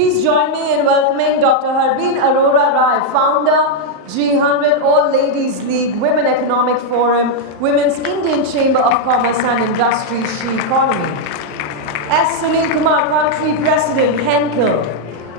Please join me in welcoming Dr. Harbeen Arora, founder, G100 All Ladies League, Women Economic Forum, Women's Indian Chamber of Commerce and Industry, SHEconomy. Sunil, Kumar, Country President, Henkel.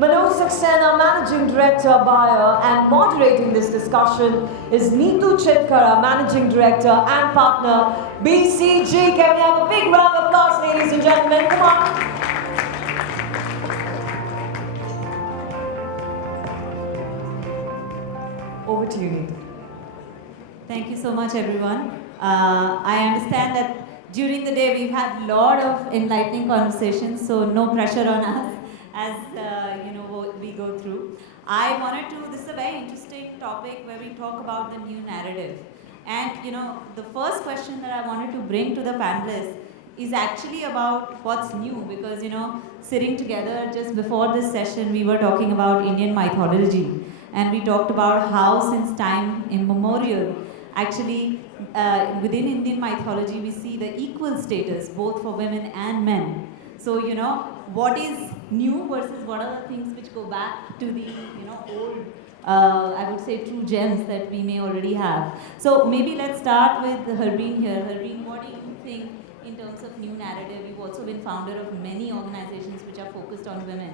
Manoj, Saxena, Managing Director, Buyer, and moderating this discussion is Neetu, Chitkara, Managing Director and Partner, BCG. Can we have a big round of applause, ladies and gentlemen? Come on. Over to you, Neetu. Thank you so much, everyone. I understand that during the day we've had a lot of enlightening conversations, so no pressure on us as we go through. This is a very interesting topic where we talk about the new narrative. And the first question that I wanted to bring to the panelists is actually about what's new, because sitting together just before this session we were talking about Indian mythology, and we talked about how since time immemorial actually within Indian mythology we see the equal status both for women and men. So what is new versus what are the things which go back to the old I would say true gems that we may already have. So maybe let's start with Harbeen here. Harbeen, what do you think in terms of new narrative? You've also been founder of many organizations which are focused on women.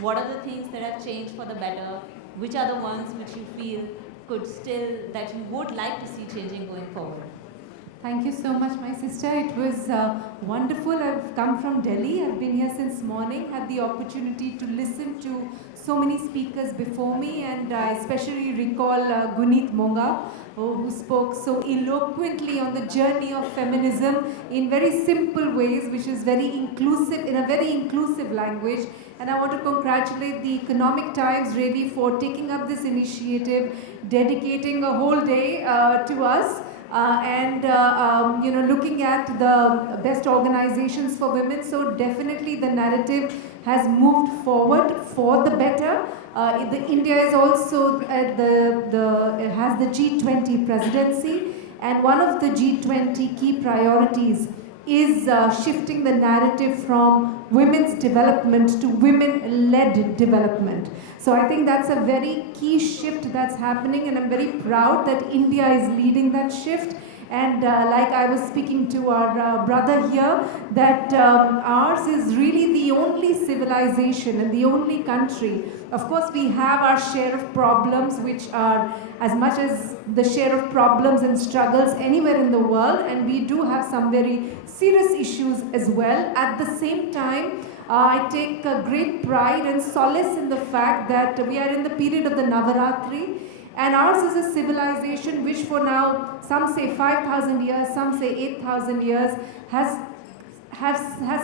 What are the things that have changed for the better? Which are the ones which you feel that you would like to see changing going forward? Thank you so much, my sister. It was wonderful. I've come from Delhi. I've been here since morning, had the opportunity to listen to so many speakers before me, and I especially recall Guneet Monga, who spoke so eloquently on the journey of feminism in very simple ways, which is very inclusive, in a very inclusive language. And I want to congratulate the Economic Times really for taking up this initiative, dedicating a whole day to us. Looking at the best organizations for women. So definitely the narrative has moved forward for the better. India is also has the G20 presidency, and one of the G20 key priorities is shifting the narrative from women's development to women-led development. So I think that's a very key shift that's happening, and I'm very proud that India is leading that shift. And like I was speaking to our brother here, that ours is really the only civilization and the only country. Of course, we have our share of problems, which are as much as the share of problems and struggles anywhere in the world, and we do have some very serious issues as well. At the same time, I take great pride and solace in the fact that we are in the period of the Navaratri, and ours is a civilization which for now, some say 5,000 years, some say 8,000 years, has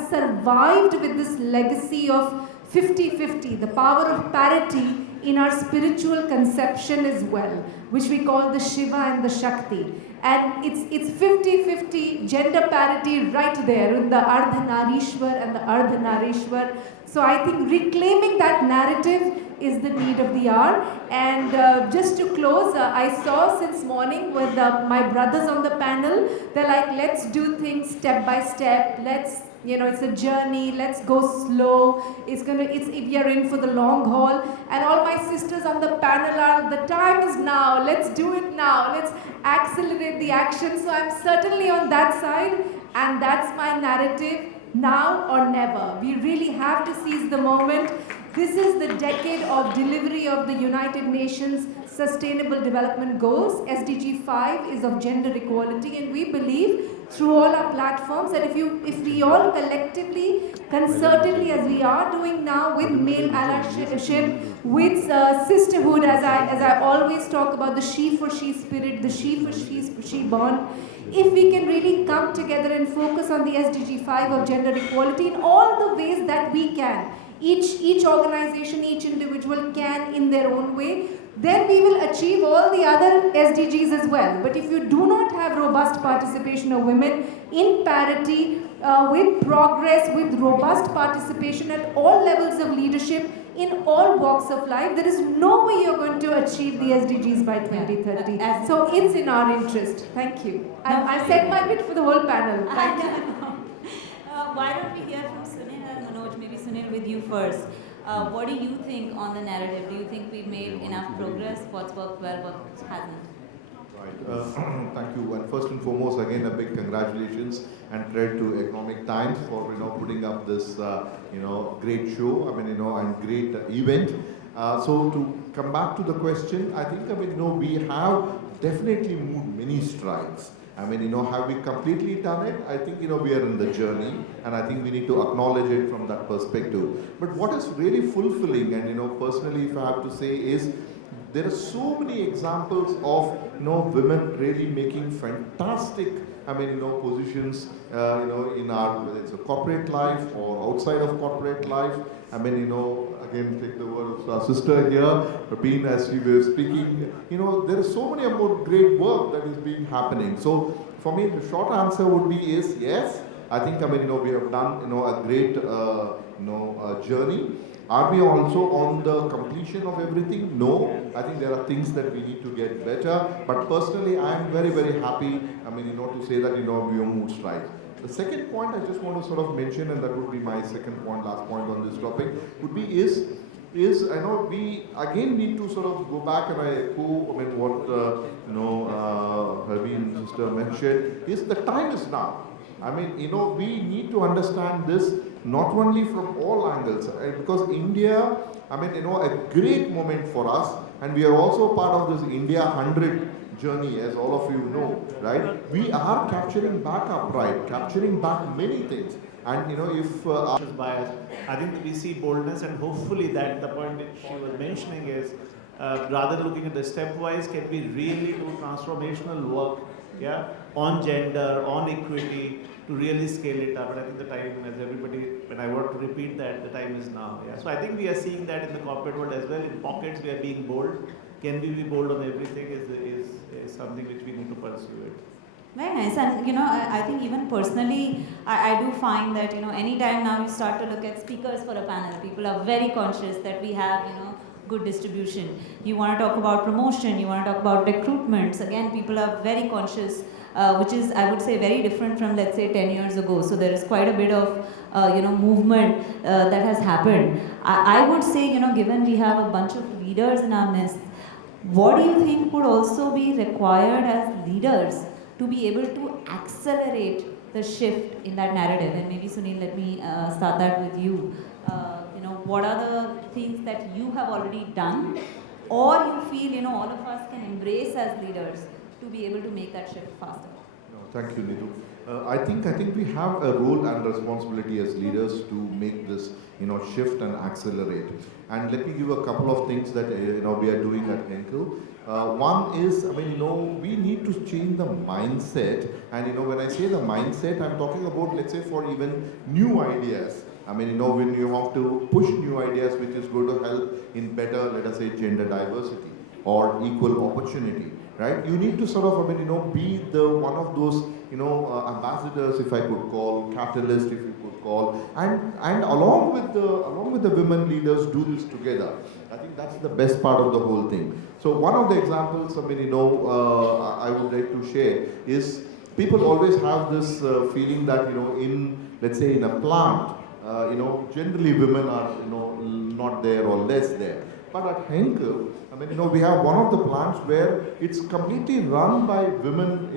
survived with this legacy of 50-50, the power of parity in our spiritual conception as well, which we call the Shiva and the Shakti. And it's 50-50 gender parity right there in the Ardhanarishwar and the Ardhanarishwar. So I think reclaiming that narrative is the need of the hour. And just to close, I saw since morning with my brothers on the panel, they're like, let's do things step by step. Let's, it's a journey. Let's go slow. We are in for the long haul. And all my sisters on the panel are, the time is now. Let's do it now. Let's accelerate the action. So I'm certainly on that side, and that's my narrative. Now or never. We really have to seize the moment. This is the decade of delivery of the United Nations Sustainable Development Goals. SDG 5 is of gender equality, and we believe through all our platforms that if we all collectively, concertedly, as we are doing now with male allyship, with sisterhood, as I always talk about the she for she spirit, the she for she bond, if we can really come together and focus on the SDG 5 of gender equality in all the ways that we can, each organization, each individual can in their own way, then we will achieve all the other SDGs as well. But if you do not have robust participation of women in parity, with progress, with robust participation at all levels of leadership, in all walks of life, there is no way you're going to achieve the SDGs by 2030. So it's in our interest. Thank you. I've said my bit for the whole panel. Thank you. Why don't we hear from Sunil and Manoj? Maybe Sunil with you first. What do you think on the narrative? Do you think we've made enough progress? What's worked well, what hasn't? Right. Thank you. And first and foremost, again, a big congratulations and credit to Economic Times for putting up this great show. And great event. So to come back to the question, I think we have definitely moved many strides. Have we completely done it? I think we are in the journey, and I think we need to acknowledge it from that perspective. But what is really fulfilling, and personally, if I have to say, is there are so many examples of women really making fantastic positions in our, whether it's a corporate life or outside of corporate life. Again, take the word of our sister here, Harbeen, as we were speaking, there is so many more great work that is being happening. So for me, the short answer would be is yes. I think we have done a great journey. Are we also on the completion of everything? No. I think there are things that we need to get better. But personally, I am very, very happy, to say that, we have moved strides. The second point I just want to sort of mention, and that would be my second point, last point on this topic, would be is I know we again need to sort of go back, and I echo what Harbeen sister mentioned, is the time is now. We need to understand this not only from all angles, because India, a great moment for us, and we are also part of this India 100 journey, as all of you know, right? We are capturing back our pride, capturing back many things. And if bias, I think we see boldness, and hopefully that the point that she was mentioning is rather than looking at the stepwise, can we really do transformational work, on gender, on equity, to really scale it up. And I think the time, as everybody, when I want to repeat that, the time is now. So I think we are seeing that in the corporate world as well. In pockets, we are being bold. Can we be bold on everything is something which we need to pursue it. Very nice. And I think even personally, I do find that anytime now you start to look at speakers for a panel, people are very conscious that we have good distribution. You want to talk about promotion, you want to talk about recruitments. Again, people are very conscious, which is, I would say, very different from, let's say, 10 years ago. So there is quite a bit of movement that has happened. I would say, given we have a bunch of leaders in our midst, what do you think would also be required as leaders to be able to accelerate the shift in that narrative? And maybe, Sunil, let me start that with you. What are the things that you have already done, or you feel all of us can embrace as leaders to be able to make that shift faster? Thank you, Neetu. I think we have a role and responsibility as leaders to make this shift and accelerate. And let me give a couple of things that we are doing at Henkel. One is, we need to change the mindset. And when I say the mindset, I'm talking about, let's say, for even new ideas. When you have to push new ideas, which is going to help in better, let us say, gender diversity or equal opportunity, right? You need to sort of, be the one of those, ambassadors, if I could call, catalyst, if you could call, and along with the women leaders, do this together. I think that's the best part of the whole thing. So one of the examples, I would like to share is people always have this feeling that, in, let's say, in a plant, generally women are, not there or less there. But at Henkel, we have one of the plants where it's completely run by women,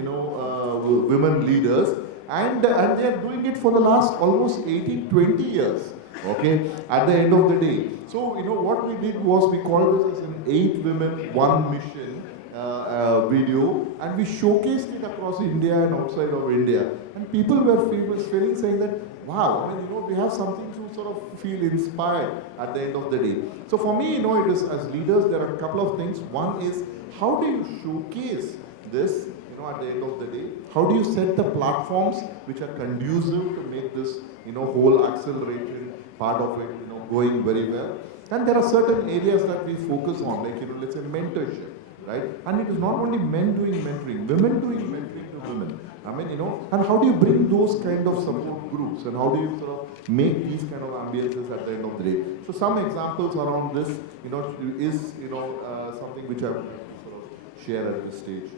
women leaders, and they are doing it for the last almost 18, 20 years. Okay, at the end of the day. So, what we did was we called this as an 8 Women, 1 Mission video, and we showcased it across India and outside of India. And people were feeling saying that, wow, we have something to sort of feel inspired at the end of the day. So for me, it is, as leaders, there are a couple of things. One is, how do you showcase this, at the end of the day? How do you set the platforms which are conducive to make this, whole acceleration part of it, going very well? And there are certain areas that we focus on, like, let's say mentorship, right? And it is not only men doing mentoring, women doing mentoring to women. And how do you bring those kind of support groups, and how do you sort of make these kind of ambiences at the end of the day? So some examples around this, is, something which I would sort of share at this stage.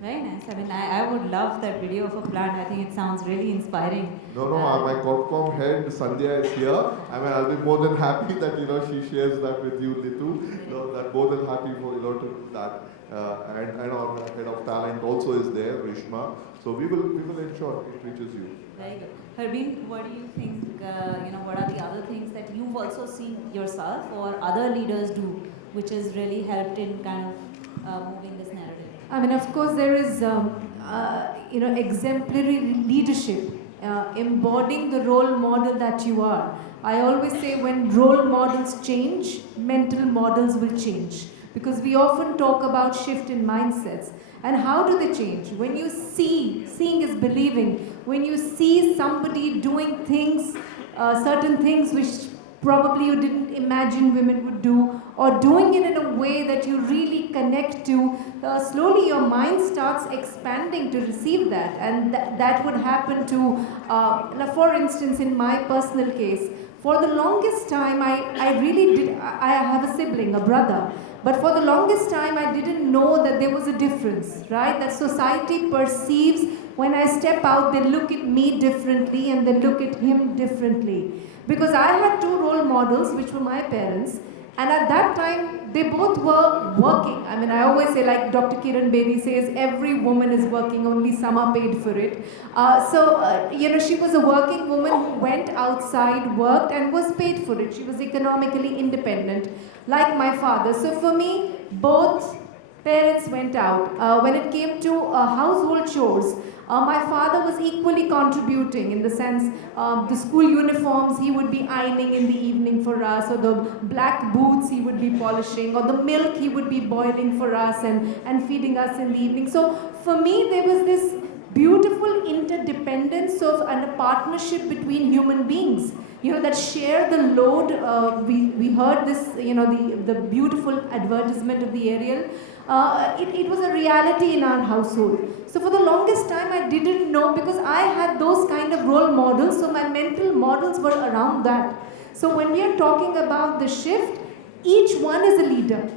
Very nice. I mean, I would love that video of a plant. I think it sounds really inspiring. No, my Corpcom head, Sandhya, is here. I mean, I'll be more than happy that, she shares that with you, Neetu. That more than happy for, to that. And our head of talent also is there, Rishma. So we will ensure it reaches you. Very good. Harbeen, what do you think, what are the other things that you've also seen yourself or other leaders do, which has really helped in kind of moving this narrative? I mean, of course, there is, exemplary leadership, embodying the role model that you are. I always say when role models change, mental models will change. Because we often talk about shift in mindsets. And how do they change? When you seeing is believing. When you see somebody doing things, certain things which probably you didn't imagine women would do, or doing it in a way that you really connect to, slowly your mind starts expanding to receive that. And that would happen to, for instance, in my personal case, for the longest time, I really did, I have a sibling, a brother. But for the longest time, I didn't know that there was a difference, right? That society perceives when I step out, they look at me differently and they look at him differently. Because I had two role models, which were my parents, and at that time, they both were working. I mean, I always say, like Dr. Kiran Bedi says, every woman is working, only some are paid for it. She was a working woman who went outside, worked, and was paid for it. She was economically independent, like my father. So for me, both parents went out. When it came to household chores, my father was equally contributing in the sense the school uniforms he would be ironing in the evening for us, or the black boots he would be polishing, or the milk he would be boiling for us and feeding us in the evening. So for me, there was this beautiful interdependence and a partnership between human beings, that share the load. We heard this, the beautiful advertisement of the Ariel. It was a reality in our household. So for the longest time, I didn't know, because I had those kind of role models, so my mental models were around that. So when we are talking about the shift, each one is a leader.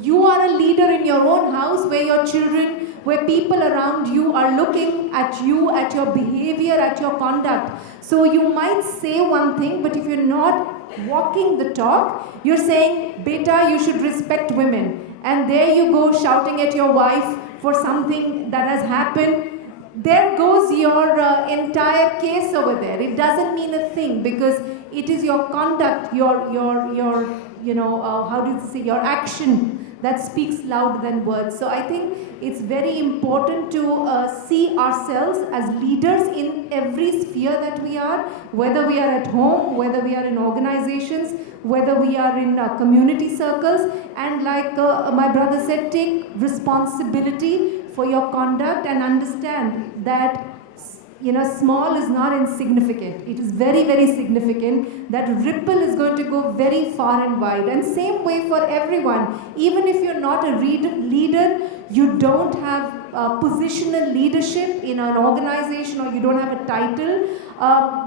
You are a leader in your own house, where your children, where people around you are looking at you, at your behavior, at your conduct. So you might say one thing, but if you're not walking the talk, you're saying, beta, you should respect women. And there you go shouting at your wife for something that has happened. There goes your entire case over there. It doesn't mean a thing, because it is your conduct, your your action that speaks louder than words. So I think it's very important to see ourselves as leaders in every sphere that we are, whether we are at home, whether we are in organizations, whether we are in community circles, and like my brother said, take responsibility for your conduct and understand that small is not insignificant. It is very, very significant. That ripple is going to go very far and wide. And same way for everyone. Even if you're not a leader, you don't have positional leadership in an organization, or you don't have a title,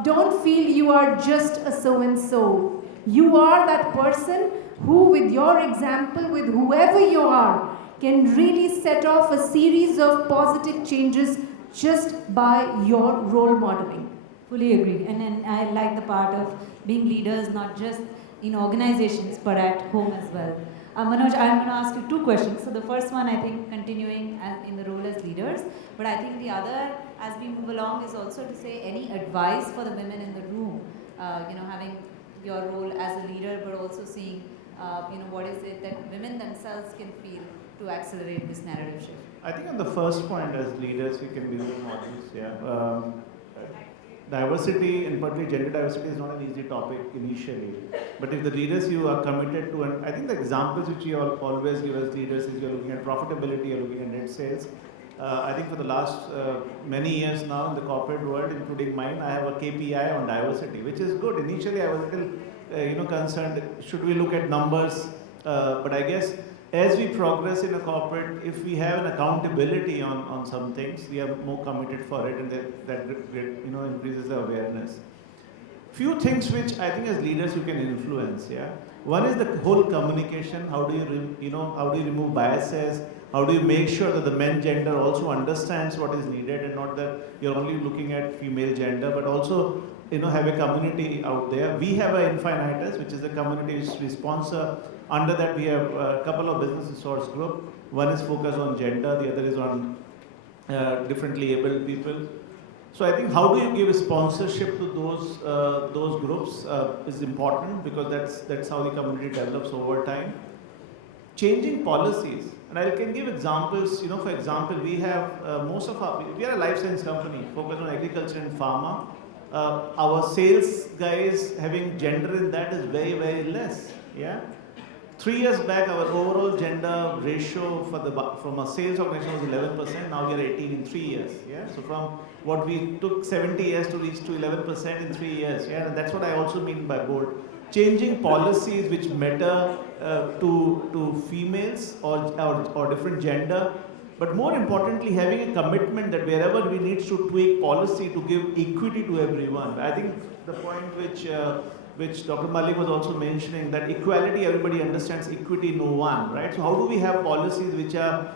don't feel you are just a so-and-so. You are that person who, with your example, with whoever you are, can really set off a series of positive changes just by your role modeling. Fully agree. And I like the part of being leaders, not just in organizations, but at home as well. Manoj, I'm going to ask you two questions. So the first one, I think, continuing in the role as leaders, but I think the other, as we move along, is also to say any advice for the women in the room, having your role as a leader, but also seeing, what is it that women themselves can feel to accelerate this narrative shift? I think on the first point, as leaders, we can be role models. Diversity, and particularly gender diversity, is not an easy topic initially. But if the leaders you are committed to, and I think the examples which you always give as leaders is you're looking at profitability, you're looking at net sales. I think for the last many years now in the corporate world, including mine, I have a KPI on diversity, which is good. Initially, I was a little concerned, should we look at numbers? But I guess as we progress in a corporate, if we have an accountability on some things, we are more committed for it, and that increases the awareness. Few things which I think as leaders you can influence. One is the whole communication. How do you remove biases? How do you make sure that the men gender also understands what is needed and not that you're only looking at female gender, but also have a community out there. We have a Infinitus, which is a community which we sponsor. Under that, we have a couple of business resource group. One is focused on gender, the other is on differently abled people. So I think how do you give sponsorship to those groups is important, because that's how the community develops over time. Changing policies, and I can give examples. For example, we have we are a life science company focused on agriculture and pharma. Our sales guys having gender in that is very, very less. Yeah. 3 years back, our overall gender ratio from a sales organization was 11%. Now we are 18 in 3 years. Yeah. So from what we took 70 years to reach to 11% in 3 years. Yeah. And that's what I also mean by bold. Changing policies which matter to females or different gender. But more importantly, having a commitment that wherever we need to tweak policy to give equity to everyone. I think the point which Dr. Malik was also mentioning, that equality, everybody understands, equity, no one, right? So how do we have policies which are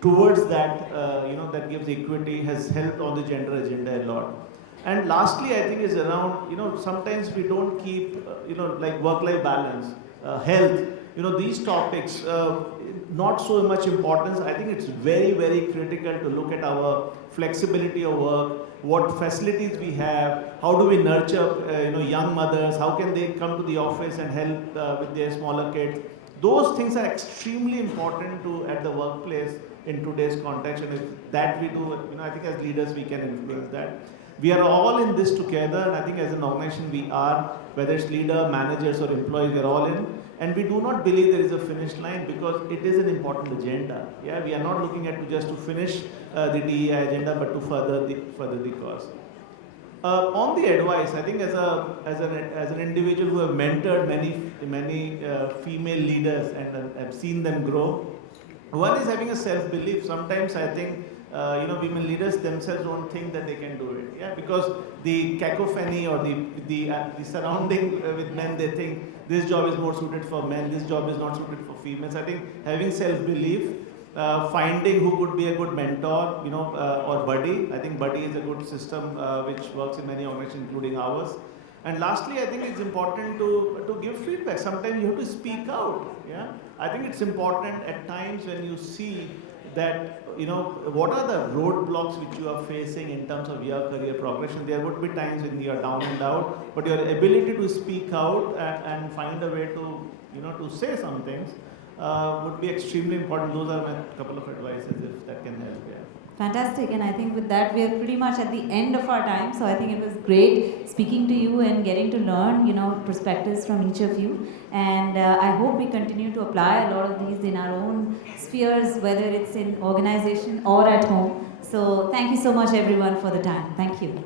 towards that, that gives equity, has helped on the gender agenda a lot. And lastly, I think is around, sometimes we don't keep, like work-life balance, health, these topics, not so much importance. I think it's very, very critical to look at our flexibility of work, what facilities we have, how do we nurture, young mothers, how can they come to the office and help with their smaller kids. Those things are extremely important at the workplace in today's context, and if that we do, I think as leaders we can influence that. We are all in this together, and I think as an organization we are, whether it's leader, managers or employees, we are all in. And we do not believe there is a finish line, because it is an important agenda. Yeah, we are not looking at just to finish the DEI agenda, but to further the cause. On the advice, I think as an individual who have mentored many female leaders and have seen them grow, one is having a self-belief. Sometimes I think women leaders themselves don't think that they can do it. Yeah, because the cacophony or the surrounding with men, they think this job is more suited for men, this job is not suited for females. I think having self-belief, finding who could be a good mentor, or buddy. I think buddy is a good system which works in many organizations, including ours. And lastly, I think it's important to give feedback. Sometimes you have to speak out. Yeah, I think it's important at times when you see that, what are the roadblocks which you are facing in terms of your career progression. There would be times when you are down and out, but your ability to speak out and find a way to, to say some things would be extremely important. Those are my couple of advices, if that can help. Yeah. Fantastic, and I think with that we are pretty much at the end of our time, so I think it was great speaking to you and getting to learn, perspectives from each of you, and I hope we continue to apply a lot of these in our own spheres, whether it's in organization or at home. So thank you so much everyone for the time. Thank you.